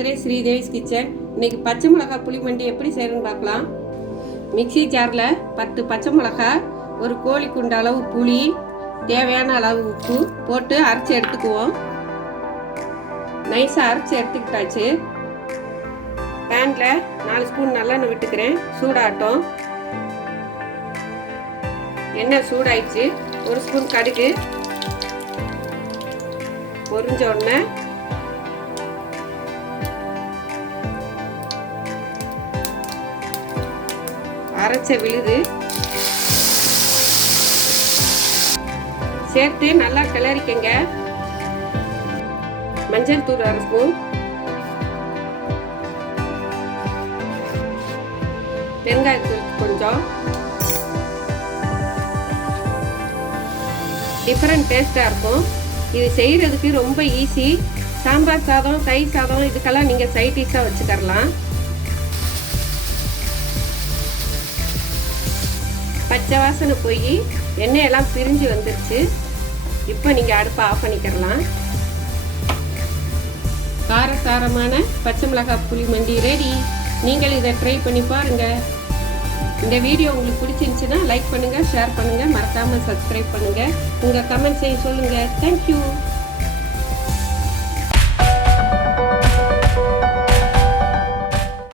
Madurai Sridevi's kitchen. இன்னைக்கு பச்சை மிளகாய் புளி மண்டி எப்படி செய்யணும்னு பார்க்கலாம். மிக்சி ஜாரில் 10 பச்சை மிளகாய், ஒரு கோழி குண்டு அளவு புளி, தேவையான அளவு உப்பு போட்டு அரைச்சி எடுத்துக்குவோம். நைஸாக அரைச்சி எடுத்துக்கிட்டாச்சு. பேனில் 4 ஸ்பூன் நல்லெண்ணெய் விட்டுக்கிறேன். சூடாகட்டும். எண்ணெய் சூடாயிடுச்சு. 1 ஸ்பூன் கடுகு பொரிஞ்ச உடனே அரைச்ச விழுது சேர்த்து நல்லா கிளறிக்கங்க. மஞ்சள் தூள் 1 ஸ்பூன், பெருங்காயத்தூள் கொஞ்சம். டிஃப்ரெண்ட் டேஸ்டாக இருக்கும். இது செய்கிறதுக்கு ரொம்ப ஈஸி. சாம்பார் சாதம், தயிர் சாதம் இதுக்கெல்லாம் நீங்கள் சைட் டிஷ்ஷாக வச்சுக்கரலாம். பச்சை வாசனை போய் எண்ணெயெல்லாம் பிரிஞ்சு வந்துருச்சு. இப்போ நீங்கள் அடுப்பை ஆஃப் பண்ணிக்கிறலாம். காரசாரமான பச்சை மிளகாய் புளி மண்டி ரெடி. நீங்கள் இதை ட்ரை பண்ணி பாருங்கள். இந்த வீடியோ உங்களுக்கு பிடிச்சிருந்துச்சுன்னா லைக் பண்ணுங்கள், ஷேர் பண்ணுங்கள், மறக்காமல் சப்ஸ்கிரைப் பண்ணுங்கள். உங்கள் கமெண்ட்ஸையும் சொல்லுங்கள். தேங்க்யூ.